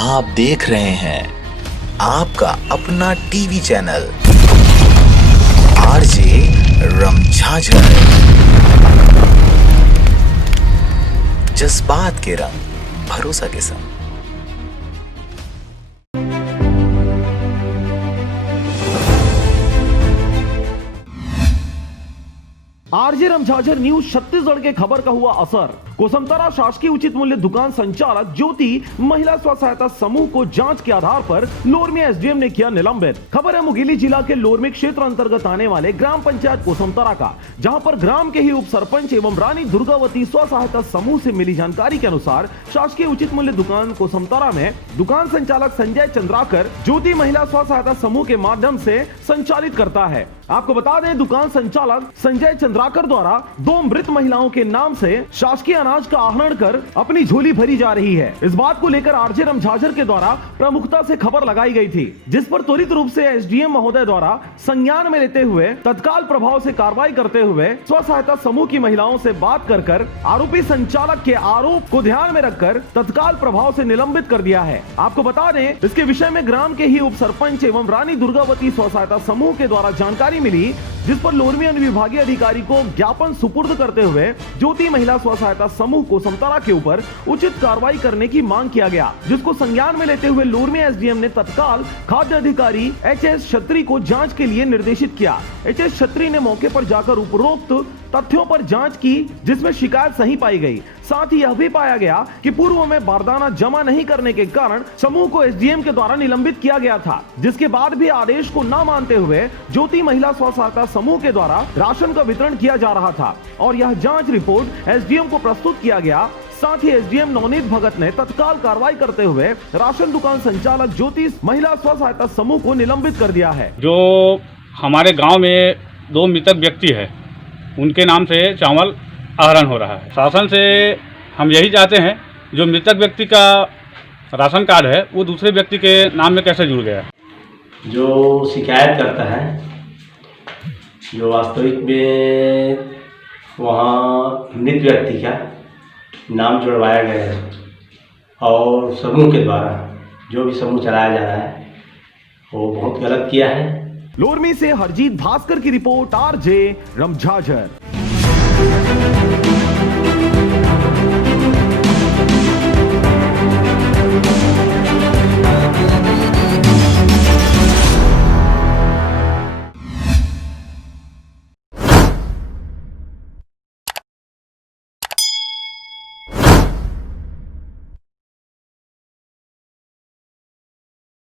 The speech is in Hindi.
आप देख रहे हैं आपका अपना टीवी चैनल आरजे रमझाझर, जज्बात के रंग, भरोसा के संग। आरजे रामझाझर न्यूज छत्तीसगढ़ के खबर का हुआ असर। कोसमतारा शासकीय उचित मूल्य दुकान संचालक ज्योति महिला स्व सहायता समूह को जांच के आधार पर लोरमी एसडीएम ने किया निलंबित। खबर है मुंगेली जिला के लोरमी क्षेत्र अंतर्गत आने वाले ग्राम पंचायत कोसमतारा का, जहां पर ग्राम के ही उप सरपंच एवं रानी दुर्गावती स्व सहायता समूह से मिली जानकारी के अनुसार शासकीय उचित मूल्य दुकान कोसमतारा में दुकान संचालक संजय चंद्राकर ज्योति महिला स्व सहायता समूह के माध्यम से संचालित करता है। आपको बता दें, दुकान संचालक संजय चंद्राकर द्वारा 2 मृत महिलाओं के नाम से शासकीय अनाज का आहरण कर अपनी झोली भरी जा रही है। इस बात को लेकर आरजे रामझाझर के द्वारा प्रमुखता से खबर लगाई गई थी, जिस पर त्वरित रूप से एसडीएम महोदय द्वारा संज्ञान में लेते हुए तत्काल प्रभाव से कार्रवाई करते हुए स्व सहायता समूह की महिलाओं से बात कर आरोपी संचालक के आरोप को ध्यान में रखकर तत्काल प्रभाव से निलंबित कर दिया है। आपको बता दें, इसके विषय में ग्राम के ही उप सरपंच एवं रानी दुर्गावती स्व सहायता समूह के द्वारा जानकारी मिली, जिस पर लोरमी अनुविभागीय अधिकारी को ज्ञापन सुपुर्द करते हुए ज्योति महिला स्व सहायता समूह को समतारा के ऊपर उचित कार्रवाई करने की मांग किया गया, जिसको संज्ञान में लेते हुए लोरमी एसडीएम ने तत्काल खाद्य अधिकारी एचएस छत्री को जांच के लिए निर्देशित किया। एचएस छत्री ने मौके पर जाकर उपरोक्त तथ्यों पर जांच की, जिसमें शिकायत सही पाई गई। साथ ही यह भी पाया गया कि पूर्व में बारदाना जमा नहीं करने के कारण समूह को एसडीएम के द्वारा निलंबित किया गया था, जिसके बाद भी आदेश को न मानते हुए ज्योति महिला स्व सहायता समूह के द्वारा राशन का वितरण किया जा रहा था और यह जांच रिपोर्ट एसडीएम को प्रस्तुत किया गया। साथ ही एसडीएम नवनीत भगत ने तत्काल कार्रवाई करते हुए राशन दुकान संचालक ज्योति महिला स्व सहायता समूह को निलंबित कर दिया है। जो हमारे गांव में 2 मृतक व्यक्ति है, उनके नाम से चावल आहरण हो रहा है। शासन से हम यही चाहते हैं, जो मृतक व्यक्ति का राशन कार्ड है वो दूसरे व्यक्ति के नाम में कैसे जुड़ गया। जो शिकायत करता है, जो वास्तविक में वहाँ मृत व्यक्ति का नाम जुड़वाया गया है और समूह के द्वारा जो भी समूह चलाया जा रहा है वो बहुत गलत किया है। लोरमी से हरजीत भास्कर की रिपोर्ट, आरजे रामझाझर।